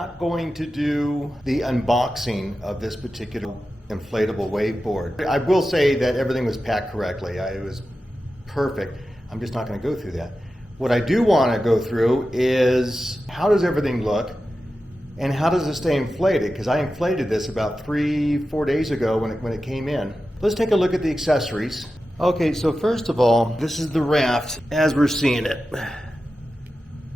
not going to do the unboxing of this particular inflatable wakeboard. I will say that everything was packed correctly. It was perfect. I'm just not going to go through that. What I do want to go through is how does everything look and how does it stay inflated? Because I inflated this about 3-4 days ago when it came in. Let's take a look at the accessories. Okay, so first of all, this is the raft as we're seeing it.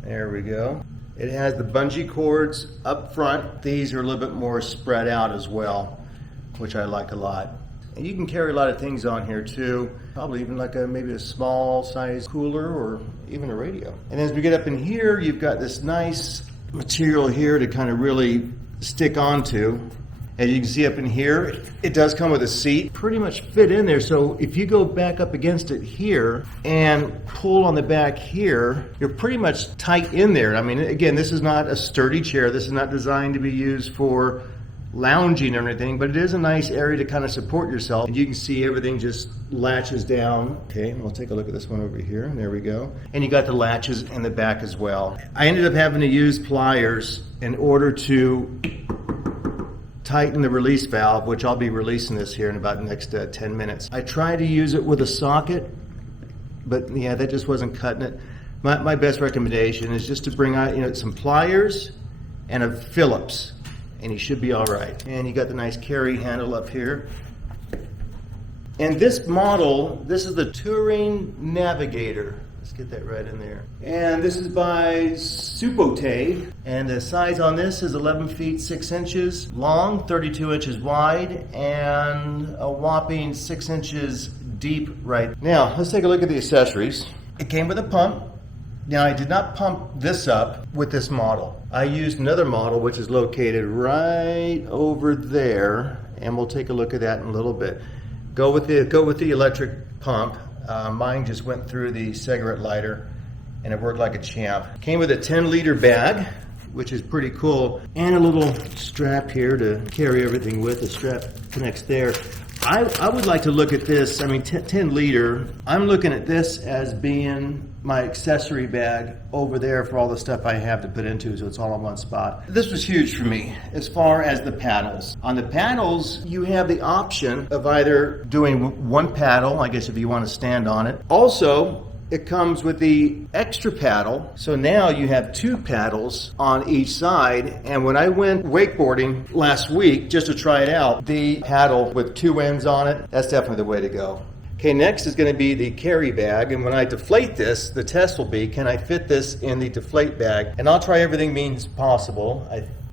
There we go. It has the bungee cords up front. These are a little bit more spread out as well, which I like a lot. And you can carry a lot of things on here too. Probably even like maybe a small size cooler or even a radio. And as we get up in here, you've got this nice material here to kind of really stick onto. As you can see up in here, it does come with a seat. Pretty much fit in there. So if you go back up against it here and pull on the back here, you're pretty much tight in there. I mean, again, this is not a sturdy chair. This is not designed to be used for lounging or anything, but it is a nice area to kind of support yourself. And you can see everything just latches down. Okay, we'll take a look at this one over here. There we go. And you got the latches in the back as well. I ended up having to use pliers in order to tighten the release valve, which I'll be releasing this here in about the next 10 minutes. I tried to use it with a socket, but yeah, that just wasn't cutting it. My best recommendation is just to bring out some pliers and a Phillips, and you should be all right. And you got the nice carry handle up here. And this model, this is the Touring Navigator. Let's get that right in there. And this is by Soopotay. And the size on this is 11 feet 6 inches long, 32 inches wide, and a whopping 6 inches deep right. Now, let's take a look at the accessories. It came with a pump. Now, I did not pump this up with this model. I used another model which is located right over there, and we'll take a look at that in a little bit. Go with the electric pump. Mine just went through the cigarette lighter, and it worked like a champ. Came with a 10-liter bag, which is pretty cool, and a little strap here to carry everything with. The strap connects there. I would like to look at this, 10 liter, I'm looking at this as being my accessory bag over there for all the stuff I have to put into, so it's all in one spot. This was huge for me as far as the paddles. On the paddles, you have the option of either doing one paddle, I guess if you want to stand on it. Also, it comes with the extra paddle, so now you have 2 paddles on each side. And when I went wakeboarding last week just to try it out, the paddle with 2 ends on it, that's definitely the way to go. Okay, next is going to be the carry bag, and when I deflate this, the test will be, can I fit this in the deflate bag? And I'll try everything means possible.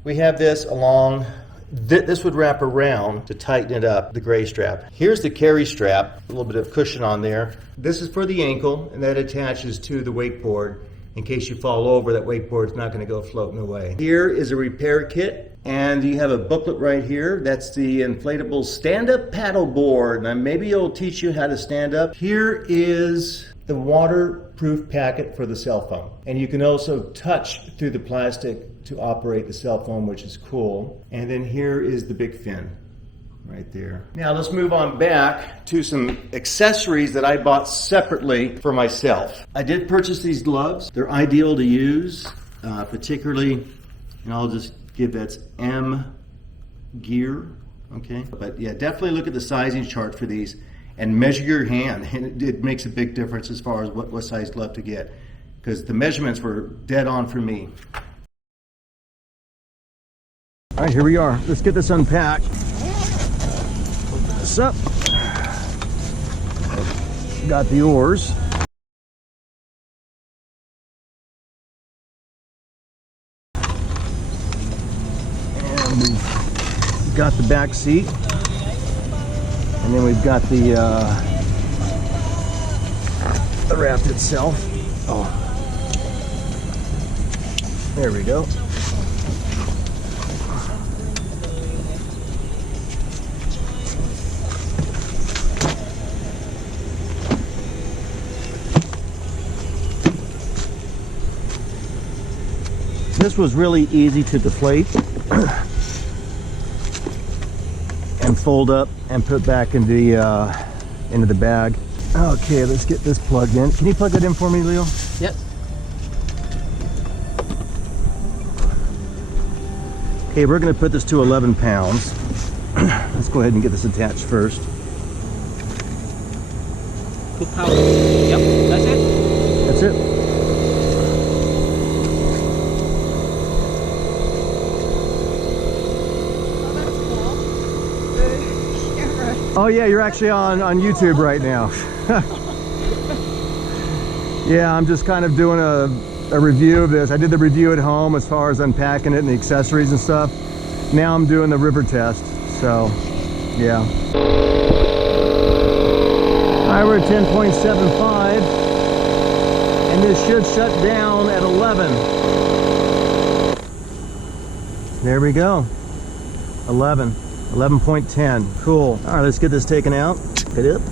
We have this along. This would wrap around to tighten it up, the gray strap. Here's the carry strap, a little bit of cushion on there. This is for the ankle, and that attaches to the wakeboard. In case you fall over, that wakeboard's not going to go floating away. Here is a repair kit, and you have a booklet right here. That's the inflatable stand-up paddle board. Now maybe it'll teach you how to stand up. Here is the waterproof packet for the cell phone. And you can also touch through the plastic to operate the cell phone, which is cool. And then here is the big fin right there. Now let's move on back to some accessories that I bought separately for myself. I did purchase these gloves. They're ideal to use, particularly, and I'll just give that's M gear, okay? But yeah, definitely look at the sizing chart for these and measure your hand. And it makes a big difference as far as what size glove to get, because the measurements were dead on for me. All right, here we are. Let's get this unpacked. Open this up. Got the oars. And we've got the back seat. And then we've got the raft itself. Oh, there we go. This was really easy to deflate and fold up and put back into the bag. Okay, let's get this plugged in. Can you plug that in for me, Leo? Yep. Okay, we're going to put this to 11 pounds. Let's go ahead and get this attached first. 2 pounds. Yep, that's it. That's it. Oh yeah, you're actually on YouTube right now. Yeah, I'm just kind of doing a review of this. I did the review at home as far as unpacking it and the accessories and stuff. Now I'm doing the river test, so yeah. Alright, we're at 10.75 and this should shut down at 11. There we go. 11.10. Cool. Alright, let's get this taken out. Get it up.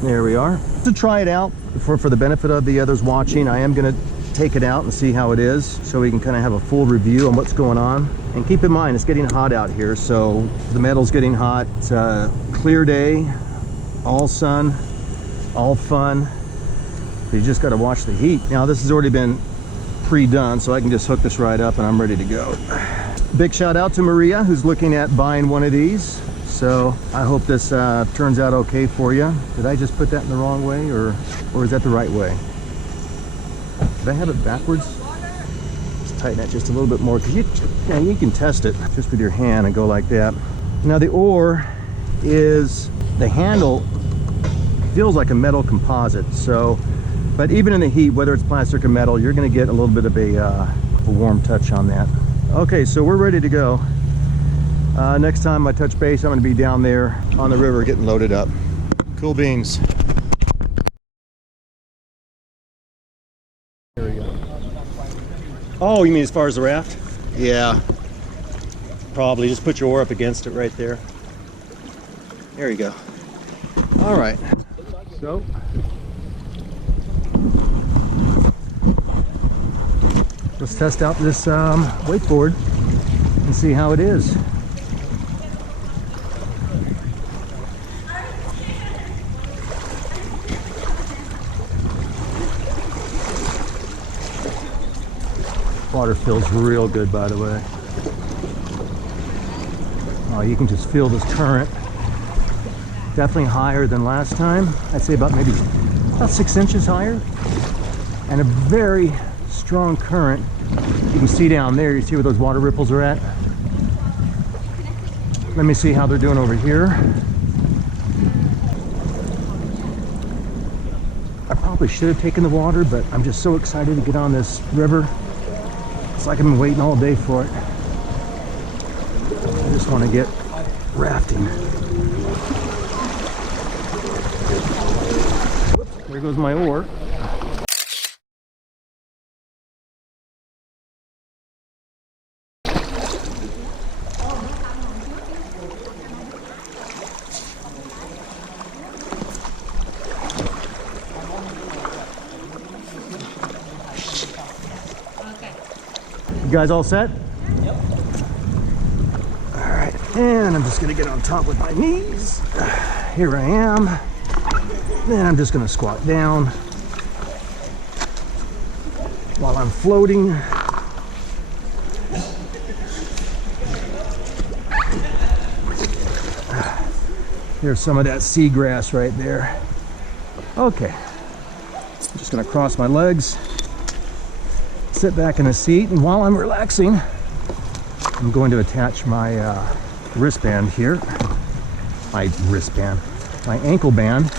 There we are. To try it out for the benefit of the others watching, I am going to take it out and see how it is so we can kind of have a full review on what's going on. And keep in mind, it's getting hot out here, so the metal's getting hot. It's a clear day, all sun, all fun. But you just got to watch the heat. Now this has already been pre-done, so I can just hook this right up and I'm ready to go. Big shout out to Maria, who's looking at buying one of these. So I hope this turns out okay for you. Did I just put that in the wrong way, or is that the right way? Did I have it backwards? Just tighten that just a little bit more, because you can test it just with your hand and go like that. Now the oar is, the handle feels like a metal composite. So, but even in the heat, whether it's plastic or metal, you're going to get a little bit of a warm touch on that. Okay, so we're ready to go. Next time I touch base, I'm going to be down there on the river getting loaded up. Cool beans. Here we go. Oh, you mean as far as the raft? Yeah. Probably. Just put your oar up against it right there. There you go. All right. So. Let's test out this wakeboard and see how it is. Water feels real good, by the way. Oh, you can just feel this current. Definitely higher than last time. I'd say about 6 inches higher. And a very strong current. You can see down there, you see where those water ripples are at? Let me see how they're doing over here. I probably should have taken the water, but I'm just so excited to get on this river. It's like I've been waiting all day for it. I just want to get rafting. Whoops, there goes my oar. You guys all set? Yep. All right, and I'm just gonna get on top with my knees. Here I am. Then I'm just gonna squat down while I'm floating. There's some of that seagrass right there. Okay, I'm just gonna cross my legs, sit back in the seat, and while I'm relaxing, I'm going to attach my wristband here. My ankle band.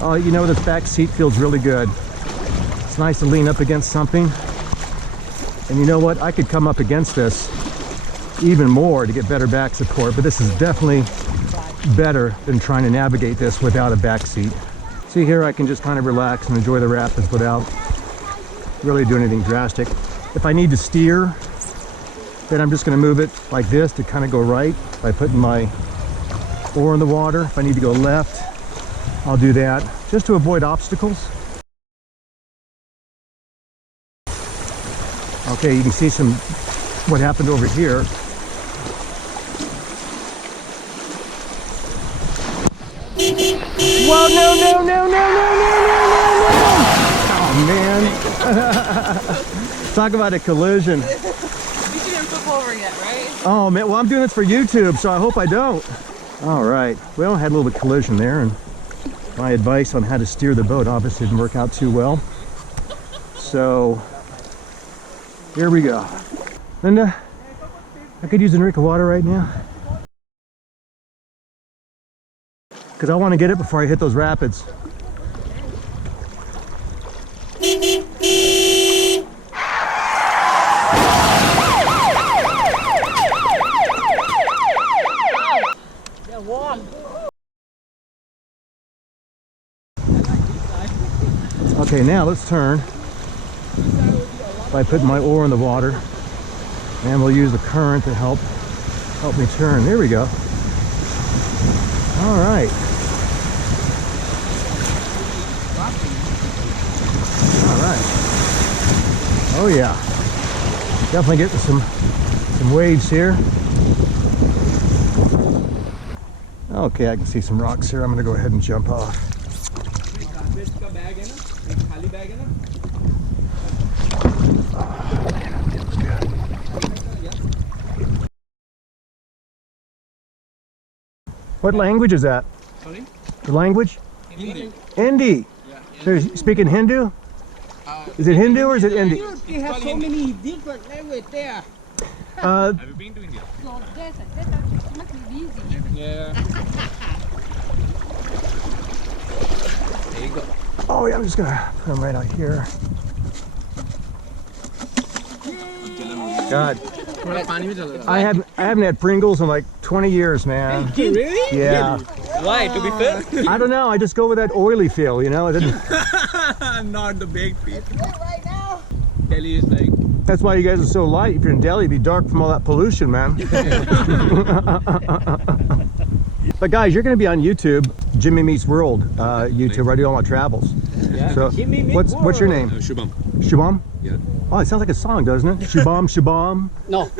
Oh, you know, this back seat feels really good. It's nice to lean up against something. And you know what? I could come up against this even more to get better back support, but this is definitely better than trying to navigate this without a back seat. See here, I can just kind of relax and enjoy the rapids without really doing anything drastic. If I need to steer, then I'm just going to move it like this to kind of go right by putting my oar in the water. If I need to go left, I'll do that just to avoid obstacles. Okay, you can see what happened over here. Whoa, no. Oh, man. Talk about a collision. You didn't flip over yet, right? Oh man, well I'm doing this for YouTube, so I hope I don't. All right, well I had a little bit of collision there, and my advice on how to steer the boat obviously didn't work out too well. So here we go. Linda, I could use a drink of water right now, because I want to get it before I hit those rapids. Okay, now let's turn by putting my oar in the water, and we'll use the current to help me turn. There we go. All right. All right. Oh yeah. Definitely getting some waves here. Okay, I can see some rocks here. I'm gonna go ahead and jump off. What language is that? Sorry? The language? Hindi. Hindi. Yeah. So you're speaking Hindu? Is it Hindu or is it Hindi? They have so many different languages there. Have you been to India? So that must be easy. Yeah. There you go. Oh yeah, I'm just gonna put them right out here. God, I haven't had Pringles in like 20 years, man. Really? Yeah. Why? To be fair? I don't know. I just go with that oily feel, you know. It didn't... Not the baked piece. Right now. Delhi is like. That's why you guys are so light. If you're in Delhi, it'd be dark from all that pollution, man. But guys, you're going to be on YouTube, Jimmy Meets World YouTube, where I do all my travels. Yeah. So, Jimmy Meets what's your name? Shubham. Shubham? Yeah. Oh, it sounds like a song, doesn't it? Shubham, Shubham. No.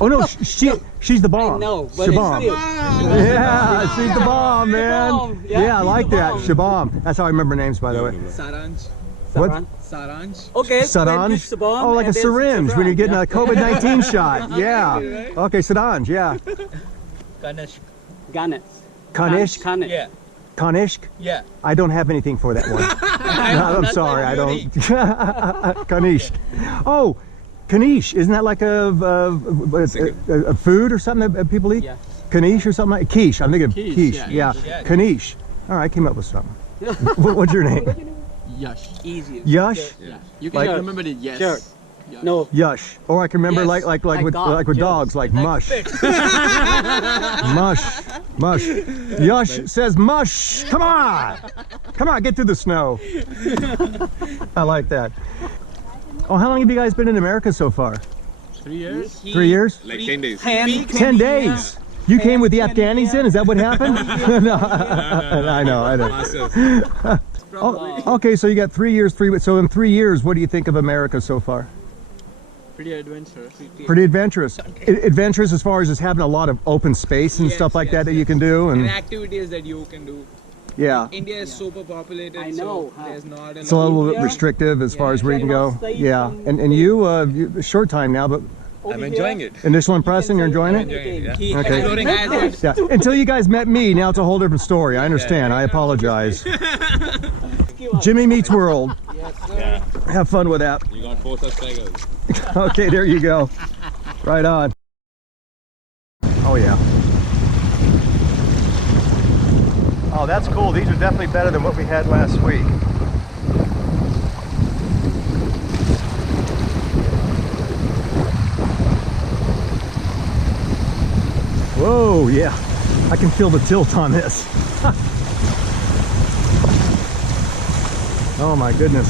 Oh no, she's the bomb. No, but Shabam. Yeah, she's the bomb, man. Shabam. Yeah, I she's like the that. bomb. Shabam. That's how I remember names, by the way. Saranj. What? Saranj. Okay. Saranj? Oh, like a syringe when you're getting a COVID-19 shot. Yeah. Okay, Saranj, yeah. Ganesh. Ganesh. Kanishk? Ganesh. Yeah. Kanishk? Yeah. I don't have anything for that one. No, I'm sorry, I don't. Kanishk. Oh, Kanish. Isn't that like a food or something that people eat? Yeah. Kanish or something like quiche. I'm thinking quiche. yeah. Yeah. Yeah. Kanish. All right, I came up with something. What's your name? Yash. Easy. Yush? Yeah. You can Like- remember the yes. Sure. No. Yush. Or I can remember Yes, like I with got with yes. dogs, like mush. Mush. Mush. Yush says mush. Come on. Come on, get through the snow. I like that. Oh, how long have you guys been in America so far? 3 years? 3 years? Like 10 days. 10 days. You came with the Afghanis in? Is that what happened? No. I know. Masters. Oh, okay, so you got 3 years, so in 3 years, what do you think of America so far? Pretty adventurous. Pretty adventurous. Adventurous as far as just having a lot of open space and stuff like that you can do, And and activities that you can do. yeah. India is super populated. I know, So there's not It's a enough. little bit restrictive as far as where you can go. Yeah, and you, a short time now, but I'm enjoying it. initial impression, you're enjoying it? Enjoying it, yeah. He Okay. exploring islands. Yeah. Until you guys met me, now it's a whole different story. I understand. I apologize. Jimmy Meets World. Yeah. Have fun with that. You got 4 such tigers. Okay, there you go. Right on. Oh yeah. Oh, that's cool. These are definitely better than what we had last week. Whoa, yeah. I can feel the tilt on this. Oh my goodness.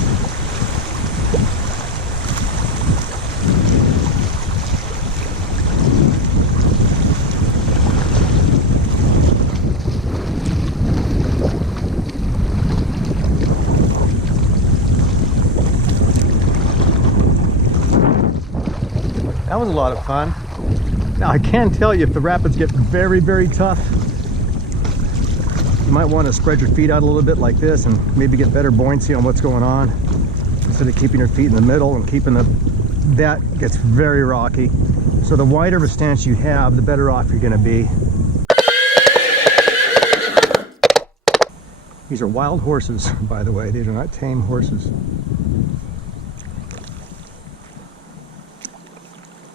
That was a lot of fun. Now I can tell you, if the rapids get very, very tough, you might want to spread your feet out a little bit like this and maybe get better buoyancy on what's going on, instead of keeping your feet in the middle and keeping the that gets very rocky. So the wider of a stance you have, the better off you're going to be. These are wild horses, by the way. These are not tame horses.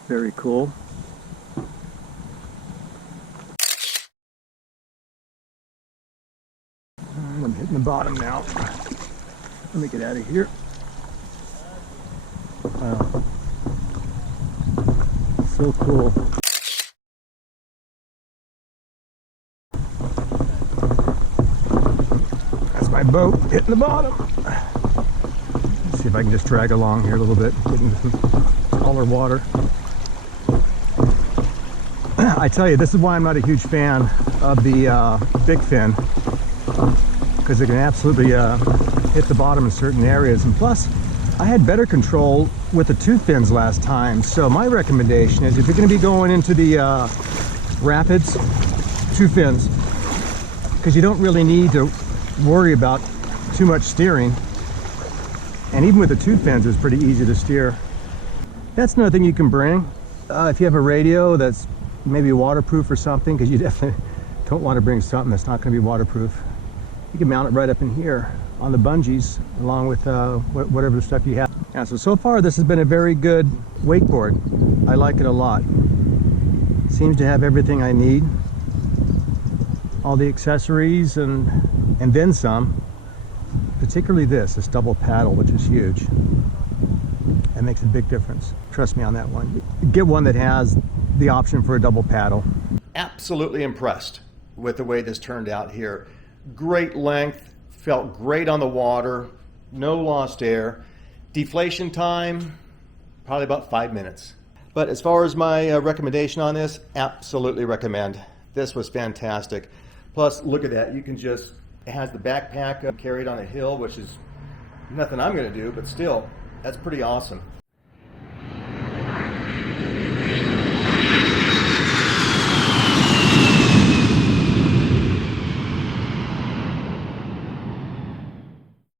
Very cool. And I'm hitting the bottom now. Let me get out of here. Wow. So cool. That's my boat hitting the bottom. Let's see if I can just drag along here a little bit, get into some smaller water. I tell you, this is why I'm not a huge fan of the big fin, because it can absolutely hit the bottom in certain areas. And plus, I had better control with the two fins last time. So my recommendation is, if you're going to be going into the rapids, two fins, because you don't really need to worry about too much steering. And even with the two fins, it's pretty easy to steer. That's another thing you can bring. If you have a radio that's maybe waterproof or something, because you definitely don't want to bring something that's not going to be waterproof. You can mount it right up in here on the bungees, along with whatever the stuff you have. Yeah, so far this has been a very good wakeboard. I like it a lot. Seems to have everything I need. All the accessories and then some. Particularly this double paddle, which is huge. That makes a big difference. Trust me on that one. Get one that has the option for a double paddle. Absolutely impressed with the way this turned out here. Great length, felt great on the water, no lost air. Deflation time, probably about 5 minutes. But as far as my recommendation on this, absolutely recommend. This was fantastic. Plus, look at that, you can just, it has the backpack carried on a hill, which is nothing I'm gonna do, but still, that's pretty awesome.